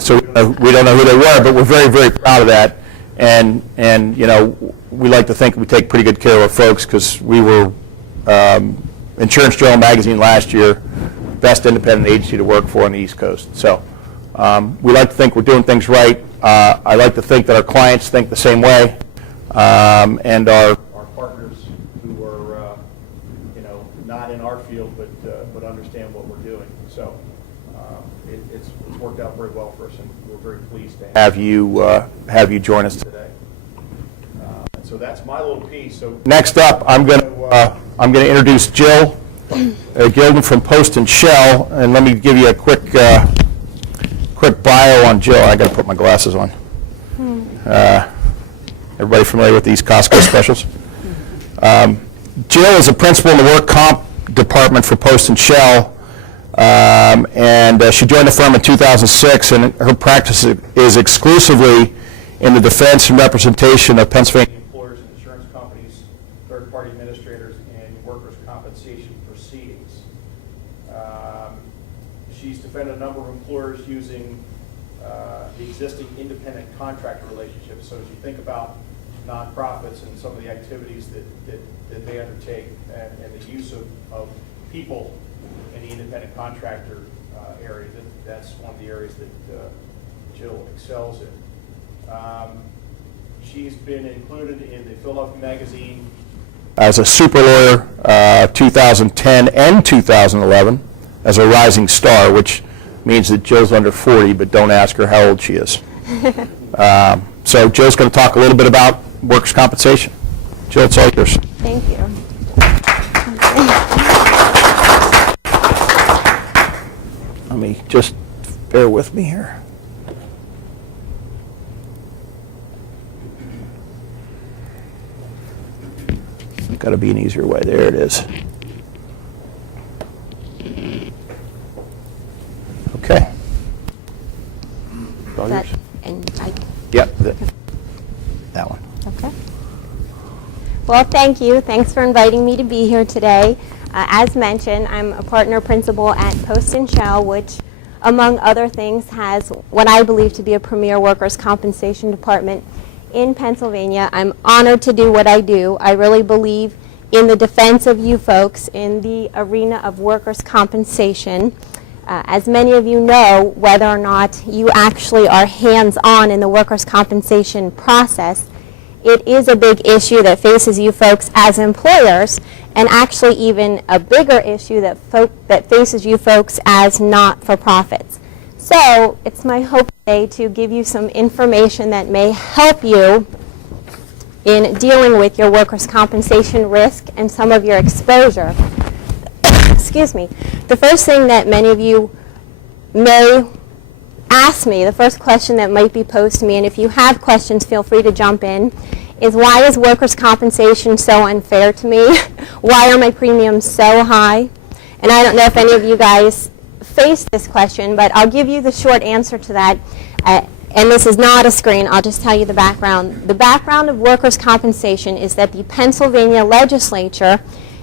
So we don't know who they were, but we're very, very proud of that. And you know, we like to think we take pretty good care of our folks, because we were Insurance Journal Magazine last year, best independent agency to work for on the East Coast. So we like to think we're doing things right. I like to think that our clients think the same way, and our partners who are, you know, not in our field but understand what we're doing. So it's worked out very well for us, and we're very pleased to have you join us today. And so that's my little piece. So next up, I'm going to introduce Jill Gilden from Post and Shell, and let me give you a quick bio on Jill. I got to put my glasses on. Everybody familiar with these Costco specials? Jill is a principal in the work comp department for Post and Shell, and she joined the firm in 2006, and her practice is exclusively in the defense and representation of Pennsylvania employers and insurance companies, third-party administrators, and workers' compensation proceedings. She's defended a number of employers using the existing independent contractor relationships. So as you think about nonprofits and some of the activities that they undertake, and the use of people in the independent contractor area, that's one of the areas that Jill excels in. She's been included in the Philadelphia Magazine as a super lawyer 2010 and 2011 as a rising star, which means that Jill's under 40, but don't ask her how old she is. So Jill's going to talk a little bit about workers' compensation. Jill, it's all yours. Thank you. Let me just bear with me here. Got to be an easier way. There it is. Okay. All yours. Yep, that one. Okay. Well, thank you. Thanks for inviting me to be here today. As mentioned, I'm a partner principal at Post and Shell, which, among other things, has what I believe to be a premier workers' compensation department in Pennsylvania. I'm honored to do what I do. I really believe in the defense of you folks in the arena of workers' compensation. As many of you know, whether or not you actually are hands-on in the workers' compensation process, it is a big issue that faces you folks as employers, and actually even a bigger issue that faces you folks as not-for-profits. So it's my hope today to give you some information that may help you in dealing with your workers' compensation risk and some of your exposure. Excuse me. The first thing that many of you may ask me, the first question that might be posed to me, and if you have questions, feel free to jump in, is why is workers' compensation so unfair to me? Why are my premiums so high? And I don't know if any of you guys face this question, but I'll give you the short answer to that. And this is not a screen. I'll just tell you the background. The background of workers' compensation is that the Pennsylvania legislature,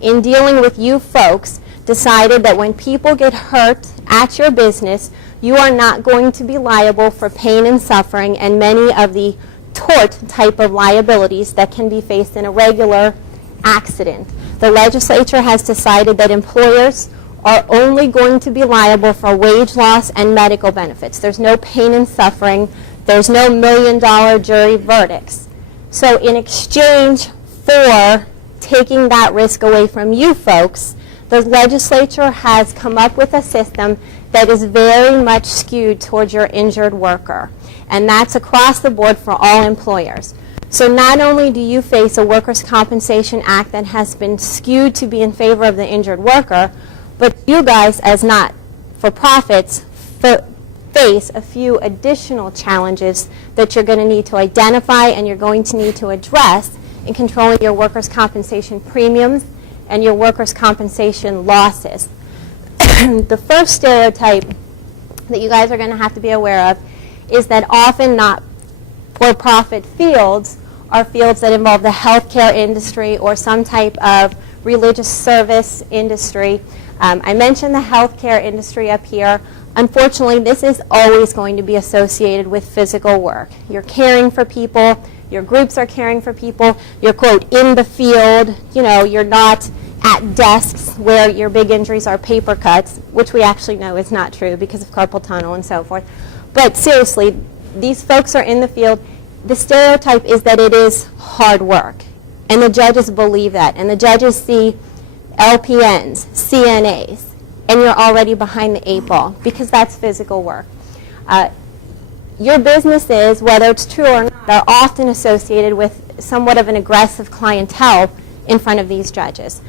in dealing with you folks, decided that when people get hurt at your business, you are not going to be liable for pain and suffering and many of the tort type of liabilities that can be faced in a regular accident. The legislature has decided that employers are only going to be liable for wage loss and medical benefits. There's no pain and suffering. There's no $1 million jury verdicts. So in exchange for taking that risk away from you folks, the legislature has come up with a system that is very much skewed towards your injured worker. And that's across the board for all employers. So not only do you face a Workers' Compensation Act that has been skewed to be in favor of the injured worker, but you guys as not-for-profits face a few additional challenges that you're going to need to identify and you're going to need to address in controlling your workers' compensation premiums and your workers' compensation losses. The first stereotype that you guys are going to have to be aware of is that often not-for-profit fields are fields that involve the healthcare industry or some type of religious service industry. I mentioned the healthcare industry up here. unfortunately, this is always going to be associated with physical work. You're caring for people, your groups are caring for people, you're, quote, in the field, you know, you're not at desks where your big injuries are paper cuts, which we actually know is not true because of carpal tunnel and so forth. But seriously, these folks are in the field. The stereotype is that it is hard work, and the judges believe that, and the judges see LPNs, CNAs, and you're already behind the 8 ball because that's physical work. Your businesses, whether it's true or not, are often associated with somewhat of an aggressive clientele in front of these judges.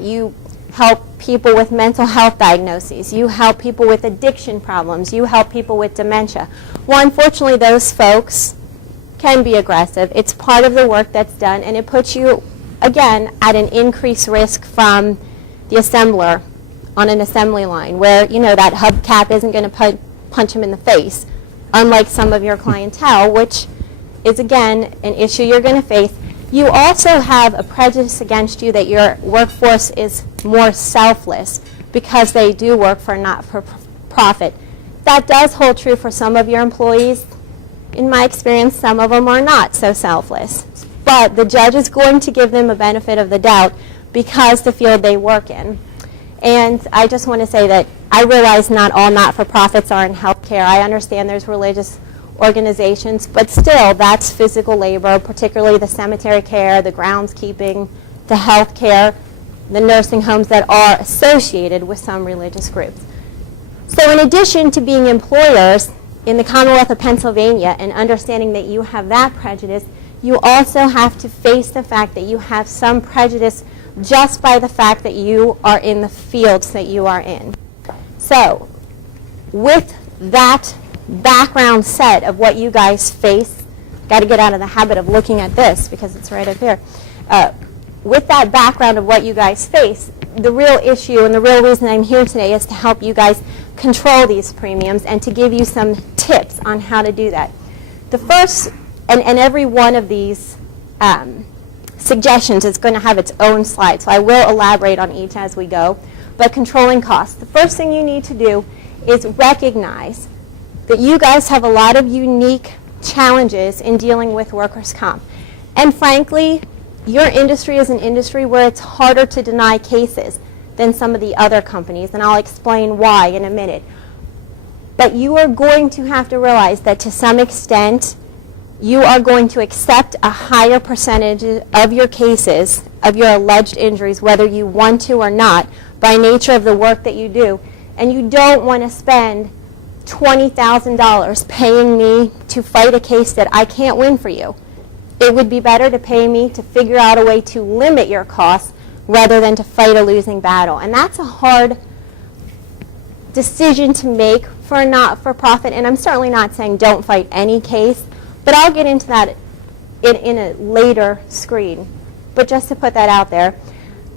You help people with mental health diagnoses. You help people with addiction problems. You help people with dementia. Well, unfortunately, those folks can be aggressive. It's part of the work that's done, and it puts you, again, at an increased risk from the assembler on an assembly line where, you know, that hubcap isn't going to punch him in the face, unlike some of your clientele, which is, again, an issue you're going to face. You also have a prejudice against you that your workforce is more selfless because they do work for not-for-profit. That does hold true for some of your employees. In my experience, some of them are not so selfless. But the judge is going to give them a benefit of the doubt because the field they work in. And I just want to say that I realize not all not-for-profits are in healthcare. I understand there's religious organizations, but still, that's physical labor, particularly the cemetery care, the groundskeeping, the health care, the nursing homes that are associated with some religious groups. So in addition to being employers in the Commonwealth of Pennsylvania and understanding that you have that prejudice, you also have to face the fact that you have some prejudice just by the fact that you are in the fields that you are in. So with that background set of what you guys face, got to get out of the habit of looking at this because it's right up here. With that background of what you guys face, the real issue and the real reason I'm here today is to help you guys control these premiums and to give you some tips on how to do that. The first, and every one of these suggestions is going to have its own slide, so I will elaborate on each as we go. But controlling costs, the first thing you need to do is recognize that you guys have a lot of unique challenges in dealing with workers' comp. And frankly, your industry is an industry where it's harder to deny cases than some of the other companies, and I'll explain why in a minute. But you are going to have to realize that to some extent, you are going to accept a higher percentage of your cases, of your alleged injuries, whether you want to or not, by nature of the work that you do. And you don't want to spend $20,000 paying me to fight a case that I can't win for you. It would be better to pay me to figure out a way to limit your costs rather than to fight a losing battle. And that's a hard decision to make for a not-for-profit, and I'm certainly not saying don't fight any case, but I'll get into that in a later screen. But just to put that out there,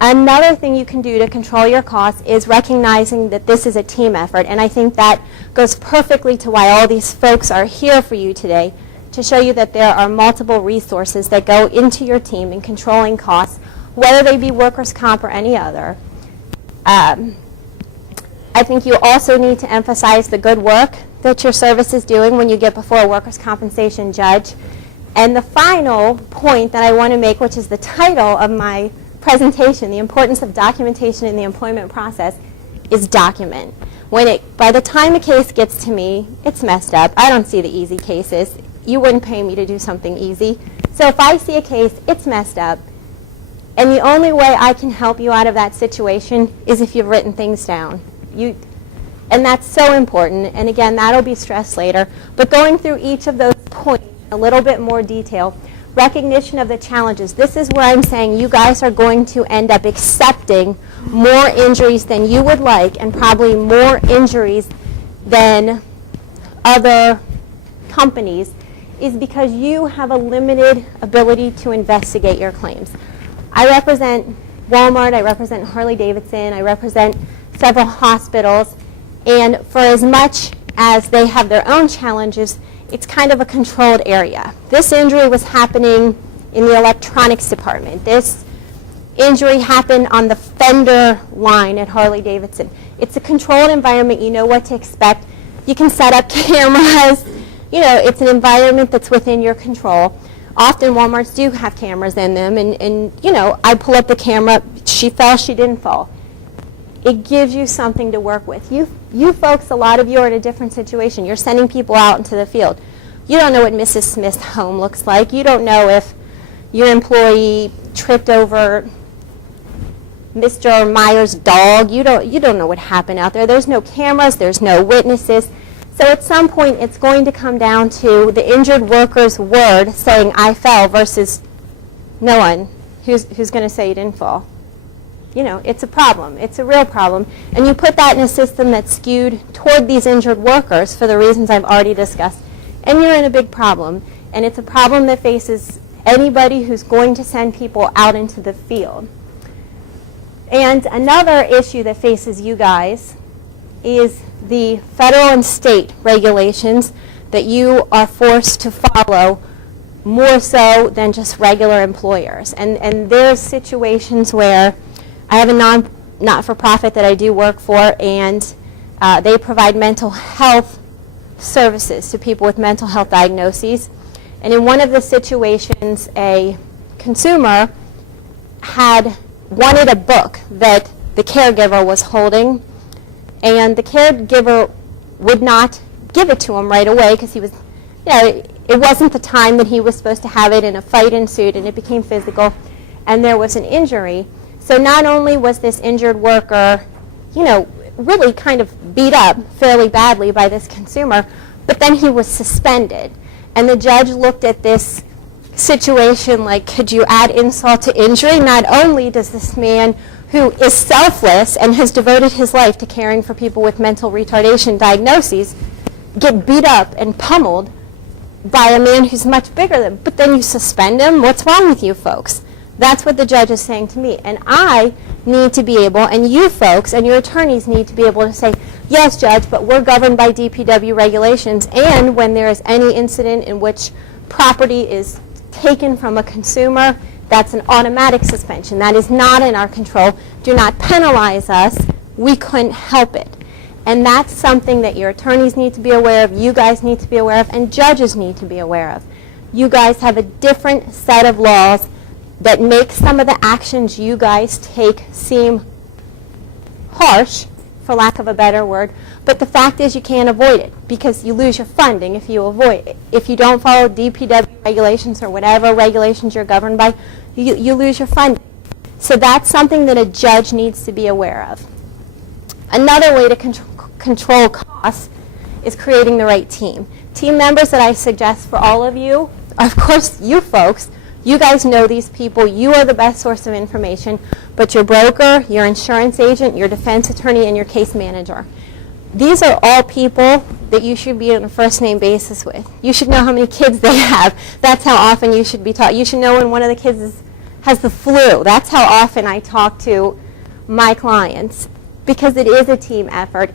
another thing you can do to control your costs is recognizing that this is a team effort, and I think that goes perfectly to why all these folks are here for you today, to show you that there are multiple resources that go into your team in controlling costs, whether they be workers' comp or any other. I think you also need to emphasize the good work that your service is doing when you get before a workers' compensation judge. And the final point that I want to make, which is the title of my presentation, the importance of documentation in the employment process, is document. By the time a case gets to me, it's messed up. I don't see the easy cases. You wouldn't pay me to do something easy. So if I see a case, it's messed up. And the only way I can help you out of that situation is if you've written things down. And that's so important. And again, that'll be stressed later. But going through each of those points in a little bit more detail, recognition of the challenges. This is where I'm saying you guys are going to end up accepting more injuries than you would like, and probably more injuries than other companies, is because you have a limited ability to investigate your claims. I represent Walmart, I represent Harley-Davidson, I represent several hospitals, and for as much as they have their own challenges, it's kind of a controlled area. This injury was happening in the electronics department. This injury happened on the fender line at Harley-Davidson. It's a controlled environment. You know what to expect. You can set up cameras. You know, it's an environment that's within your control. Often Walmarts do have cameras in them, and you know, I pull up the camera. She fell, she didn't fall. It gives you something to work with. You folks, a lot of you are in a different situation. You're sending people out into the field. You don't know what Mrs. Smith's home looks like. You don't know if your employee tripped over Mr. Meyer's dog. You don't know what happened out there. There's no cameras. There's no witnesses. So at some point, it's going to come down to the injured worker's word saying, I fell, versus no one who's going to say you didn't fall. You know, it's a problem. It's a real problem. And you put that in a system that's skewed toward these injured workers for the reasons I've already discussed, and you're in a big problem. And it's a problem that faces anybody who's going to send people out into the field. And another issue that faces you guys is the federal and state regulations that you are forced to follow more so than just regular employers. And there's situations where I have a not-for-profit that I do work for, and they provide mental health services to people with mental health diagnoses. And in one of the situations, a consumer had wanted a book that the caregiver was holding, and the caregiver would not give it to him right away because he was, you know, it wasn't the time that he was supposed to have it, and a fight ensued, and it became physical, and there was an injury. So not only was this injured worker, you know, really kind of beat up fairly badly by this consumer, but then he was suspended. And the judge looked at this situation like, could you add insult to injury? Not only does this man, who is selfless and has devoted his life to caring for people with mental retardation diagnoses, get beat up and pummeled by a man who's much bigger than, but then you suspend him? What's wrong with you folks? That's what the judge is saying to me. And I need to be able, and you folks and your attorneys need to be able to say, yes, Judge, but we're governed by DPW regulations, and when there is any incident in which property is taken from a consumer, that's an automatic suspension. That is not in our control. Do not penalize us. We couldn't help it. And that's something that your attorneys need to be aware of, you guys need to be aware of, and judges need to be aware of. You guys have a different set of laws that make some of the actions you guys take seem harsh, for lack of a better word, but the fact is you can't avoid it because you lose your funding if you avoid it. If you don't follow DPW regulations or whatever regulations you're governed by, you lose your funding. So that's something that a judge needs to be aware of. Another way to control costs is creating the right team. Team members that I suggest for all of you, of course you folks, you guys know these people. You are the best source of information, but your broker, your insurance agent, your defense attorney, and your case manager. These are all people that you should be on a first-name basis with. You should know how many kids they have. That's how often you should be taught. You should know when one of the kids has the flu. That's how often I talk to my clients, because it is a team effort.